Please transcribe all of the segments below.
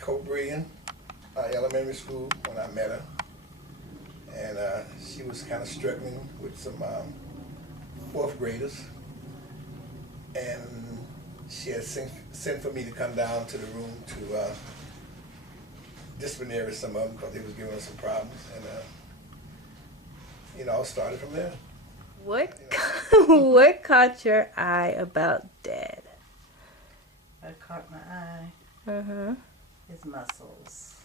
Cobrian Elementary School when I met her, and she was kind of struggling with some fourth graders, and she had sent for me to come down to the room to disciplinary some of them because they was giving us some problems, and it started from there. What what caught your eye about Dad? What caught my eye? His muscles.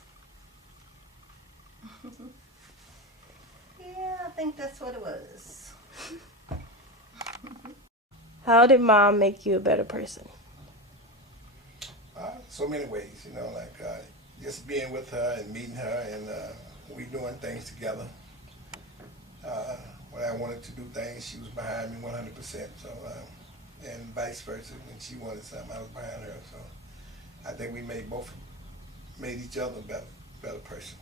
Yeah, I think that's what it was. How did Mom make you a better person? So many ways, like just being with her and meeting her, and we doing things together. When I wanted to do things, she was behind me 100%. So, and vice versa. When she wanted something, I was behind her. So, I think we made each other a better person.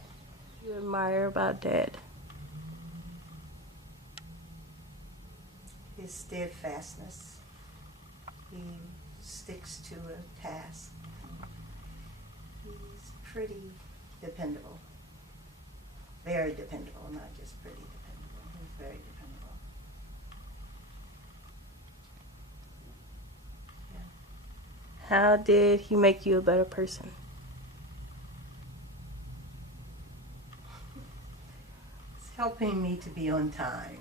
You admire about Dad? His steadfastness. He sticks to a task. He's pretty dependable. Very dependable, not just pretty dependable. He's very dependable. Yeah. How did he make you a better person? It's helping me to be on time.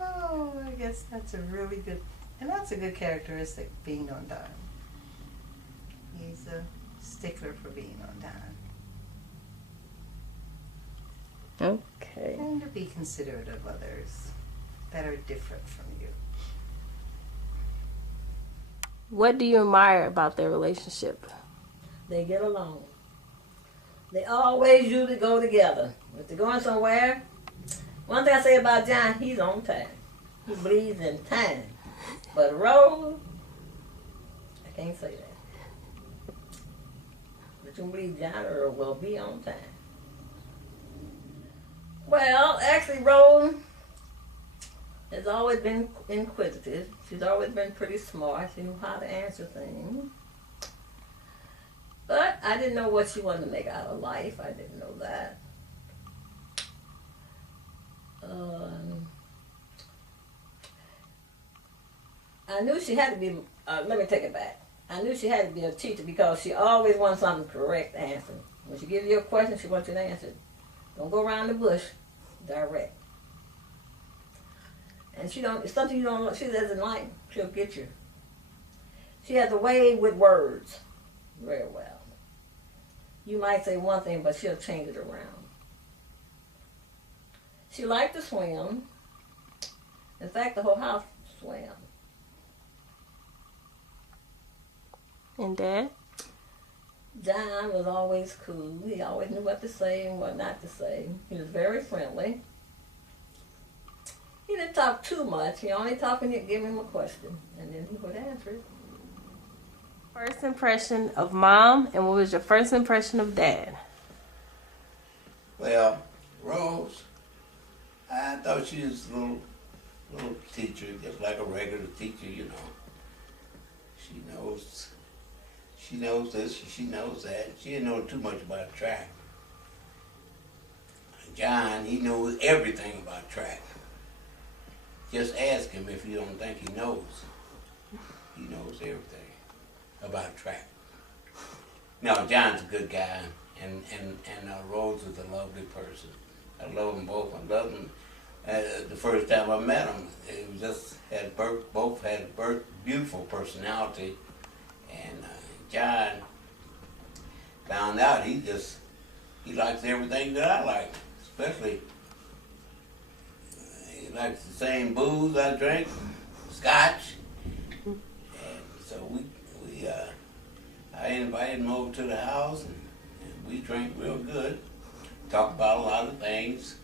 Oh, I guess that's a really good, and that's a good characteristic, being on time. He's a stickler for being on time. Okay. And to be considerate of others that are different from you. What do you admire about their relationship? They get along. They always usually go together. If they're going somewhere, one thing I say about John, he's on time. He believes in time. But Rose, I can't say that. But you can believe John Earl will be on time. Well, actually, Rose has always been inquisitive. She's always been pretty smart. She knew how to answer things. But I didn't know what she wanted to make out of life. I didn't know that. I knew she had to be, let me take it back. I knew she had to be a teacher because she always wants something correct answer. When she gives you a question, she wants you to answer it. Don't go around the bush, direct. And she don't, it's something you don't, she doesn't like, she'll get you. She has a way with words very well. You might say one thing, but she'll change it around. She liked to swim. In fact, the whole house swam. And Dad? John was always cool. He always knew what to say and what not to say. He was very friendly. He didn't talk too much. He only talked when you give him a question, and then he would answer it. First impression of Mom, and what was your first impression of Dad? Well, Rose, I thought she was a little teacher, just like a regular teacher, She knows this, she knows that. She didn't know too much about track. John, he knows everything about track. Just ask him if you don't think he knows. He knows everything about track. No, John's a good guy, and Rose is a lovely person. I love them both. I loved them the first time I met them. It was just both had a beautiful personality, and John found out he likes everything that I like, especially he likes the same booze I drink, scotch, and so I invited him over to the house, and we drank real good, talked about a lot of things,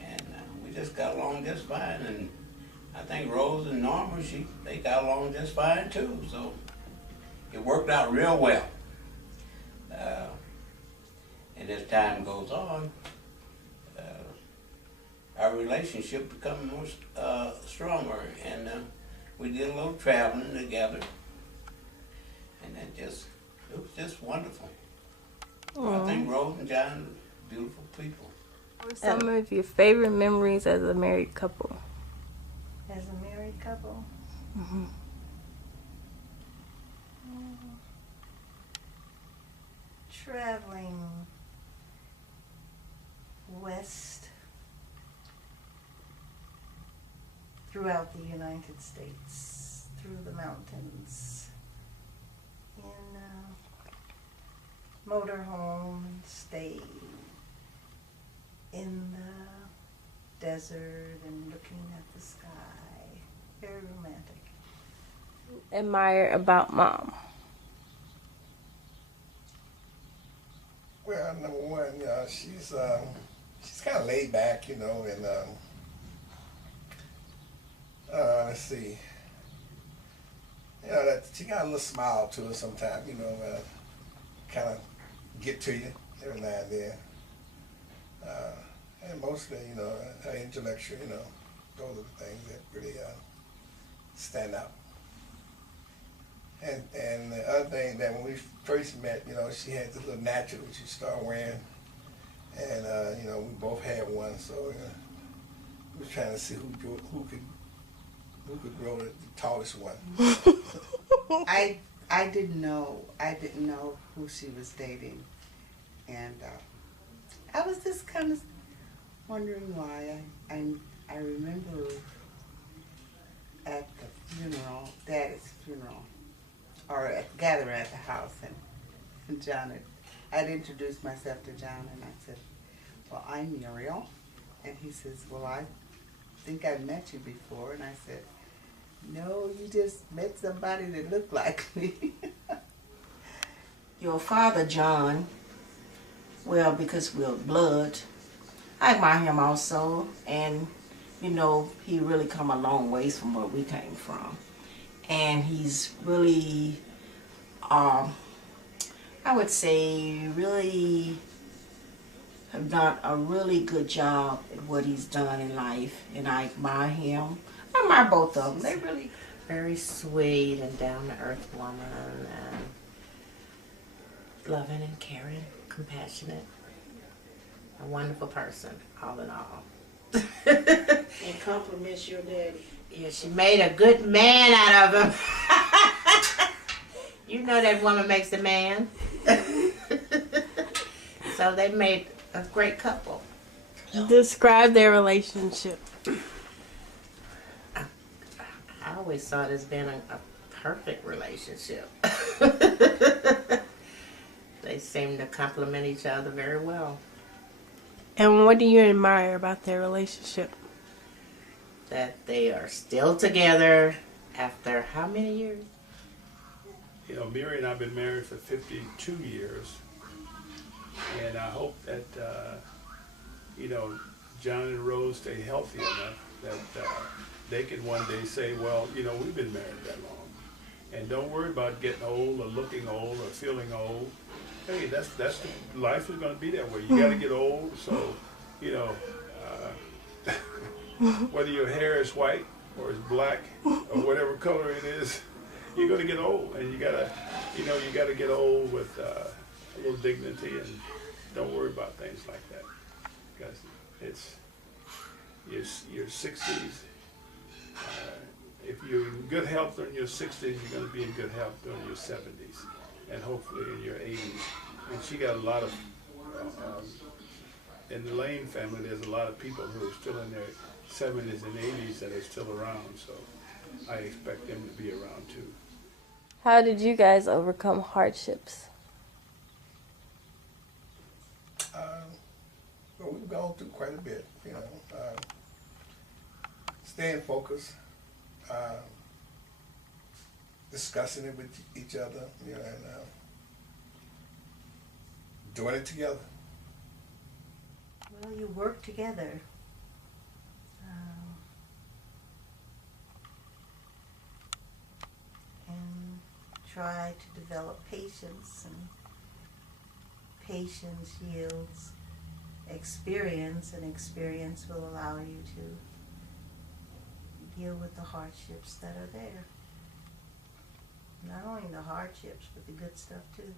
and we just got along just fine. And I think Rose and Norma, they got along just fine too. So it worked out real well. And as time goes on, our relationship become more stronger, and we did a little traveling together. And it was just wonderful. I Aw. think Rose and John, beautiful people. What are some of your favorite memories as a married couple? As a married couple, Mhm. traveling west throughout the United States, through the mountains, in a motorhome, and stay in the desert and looking at the sky. Very romantic. Admire about mom. Well, number one, she's kind of laid back, and let's see, that she got a little smile to her sometimes, kind of get to you every now and then. And mostly, her intellectual, those are the things that really stand out. And the other thing that when we first met, she had this little natural that she started wearing, and we both had one, so we were trying to see who could grow the tallest one. I didn't know who she was dating, and I was just kind of wondering why. I remember at the funeral, Daddy's funeral, or at the gathering at the house, and John I'd introduced myself to John, and I said, "Well, I'm Muriel," and he says, "Well, I think I've met you before," and I said, "No, you just met somebody that looked like me." Your father, John, well, because we're blood, I admire him also, and he really come a long ways from where we came from, and he's really, I would say, really have done a really good job at what he's done in life, and I admire him. I admire both of them. They really Very sweet and down-to-earth woman, and loving and caring, compassionate, a wonderful person, all in all. and compliments your daddy. Yeah, she made a good man out of him. You know that woman makes a man. So they made a great couple. Describe their relationship. I always saw it as being a perfect relationship. They seem to complement each other very well. And what do you admire about their relationship? That they are still together after how many years? Mary and I have been married for 52 years, and I hope that, John and Rose stay healthy enough that they can one day say, well, we've been married that long. And don't worry about getting old or looking old or feeling old. Hey, life is going to be that way. You got to get old, so, whether your hair is white or it's black or whatever color it is, you're going to get old, and you gotta get old with a little dignity, and don't worry about things like that, because it's your 60s. If you're in good health during your 60s, you're going to be in good health during your 70s, and hopefully in your 80s. And she got a lot of, in the Lane family, there's a lot of people who are still in their 70s and 80s that are still around, so I expect them to be around too. How did you guys overcome hardships? Well, we've gone through quite a bit, staying focused, discussing it with each other, and doing it together. Well, you work together. And try to develop patience, and patience yields experience, and experience will allow you to deal with the hardships that are there. Not only the hardships, but the good stuff too.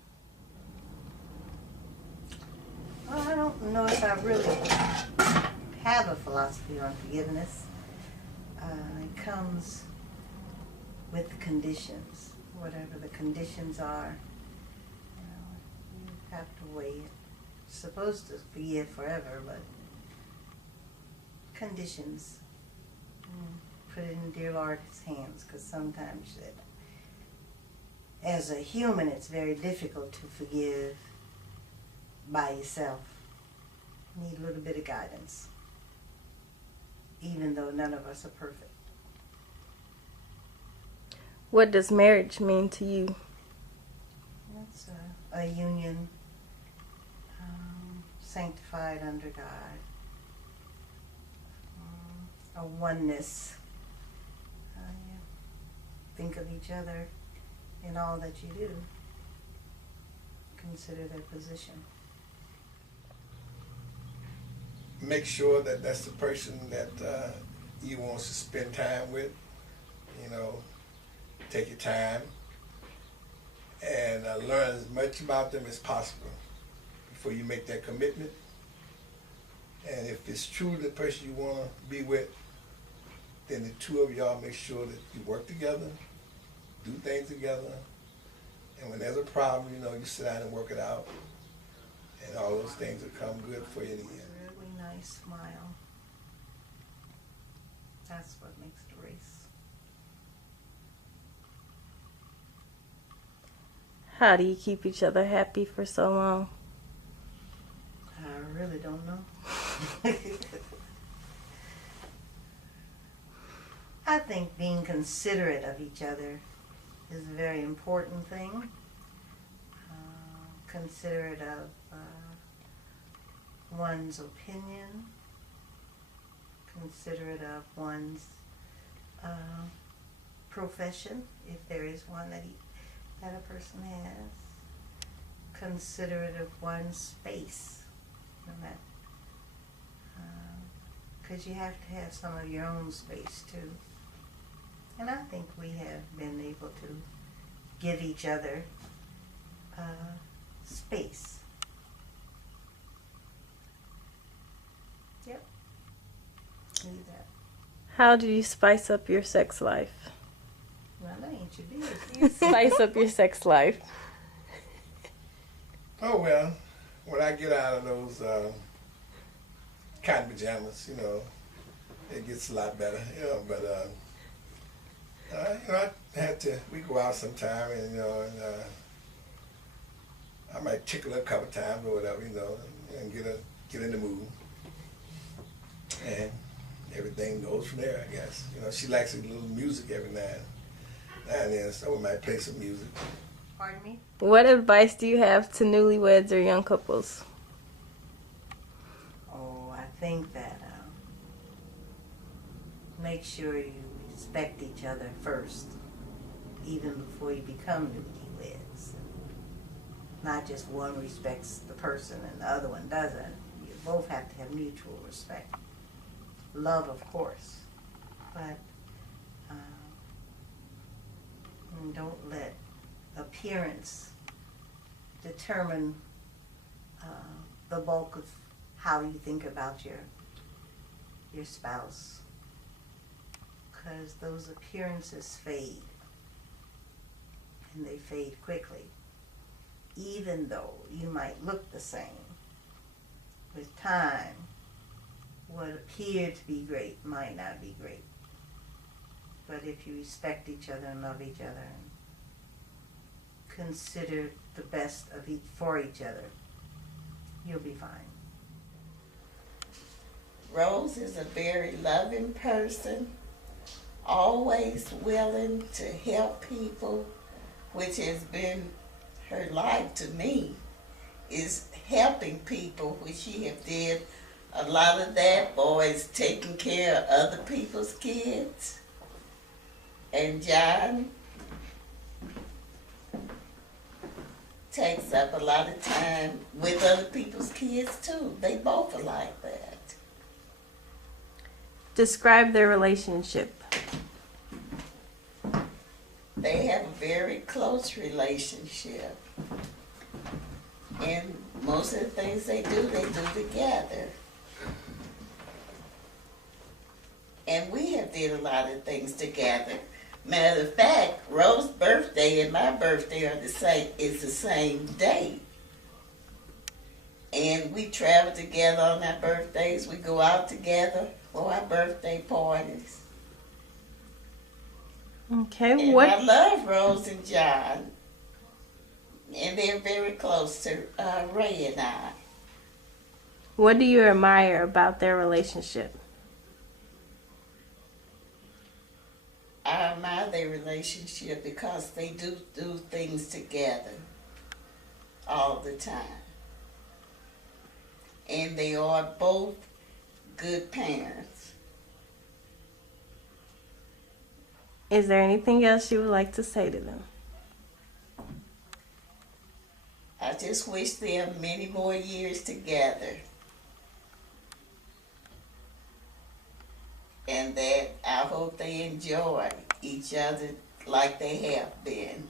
Well, I don't know if I really have a philosophy on forgiveness. It comes with the conditions, whatever the conditions are. You have to weigh it. Supposed to forgive forever, but conditions. Put it in dear Lord's hands, because sometimes as a human it's very difficult to forgive by yourself. You need a little bit of guidance, even though none of us are perfect. What does marriage mean to you? It's a union sanctified under God, a oneness. You think of each other in all that you do. Consider their position. Make sure that that's the person that you want to spend time with. You know, take your time and learn as much about them as possible before you make that commitment. And if it's truly the person you want to be with, then the two of y'all make sure that you work together, do things together, and when there's a problem, you know, you sit down and work it out, and all those things will come good for you in the end. A really nice smile. That's what makes the race. How do you keep each other happy for so long? I really don't know. I think being considerate of each other is a very important thing. Considerate of one's opinion, considerate of one's profession, if there is one that a person has, considerate of one's space, because you have to have some of your own space too. And I think we have been able to give each other space. Yep. Need that. How do you spice up your sex life? Well, that ain't your business. You spice up your sex life. Oh, well, when I get out of those cotton pajamas, you know, it gets a lot better, you know, but, you know, we go out sometime and, you know, and I might tickle her a couple times or whatever, you know, and get in the mood. And everything goes from there, I guess. You know, she likes a little music every now and then, so we might play some music. Pardon me? What advice do you have to newlyweds or young couples? Oh, I think that make sure you respect each other first, even before you become newlyweds. Not just one respects the person and the other one doesn't. You both have to have mutual respect. Love, of course, but don't let appearance determine the bulk of how you think about your spouse, because those appearances fade, and they fade quickly. Even though you might look the same, with time, what appeared to be great might not be great. But if you respect each other and love each other and consider the best of for each other, you'll be fine. Rose is a very loving person, always willing to help people, which has been her life to me, is helping people, which she have did a lot of that, boys taking care of other people's kids. And John takes up a lot of time with other people's kids too. They both are like that. Describe their relationship. They have a very close relationship. And most of the things they do together. And we have did a lot of things together. Matter of fact, Rose's birthday and my birthday are the same day. And we travel together on our birthdays. We go out together for our birthday parties. Okay, And what? I love Rose and John. And they're very close to Ray and I. What do you admire about their relationship? I admire their relationship because they do things together all the time. And they are both good parents. Is there anything else you would like to say to them? I just wish them many more years together. And that I hope they enjoy each other like they have been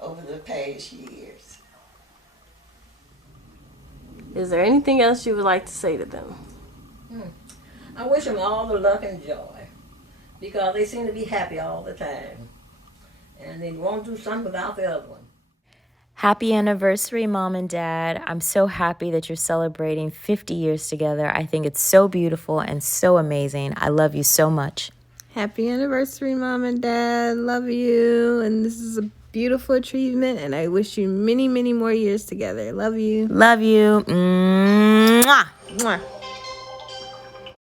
over the past years. Is there anything else you would like to say to them? I wish them all the luck and joy because they seem to be happy all the time. And they won't do something without the other one. Happy anniversary, Mom and Dad. I'm so happy that you're celebrating 50 years together. I think it's so beautiful and so amazing. I love you so much. Happy anniversary, Mom and Dad. Love you. And this is a beautiful achievement. And I wish you many, many more years together. Love you. Love you. Mwah. Mwah.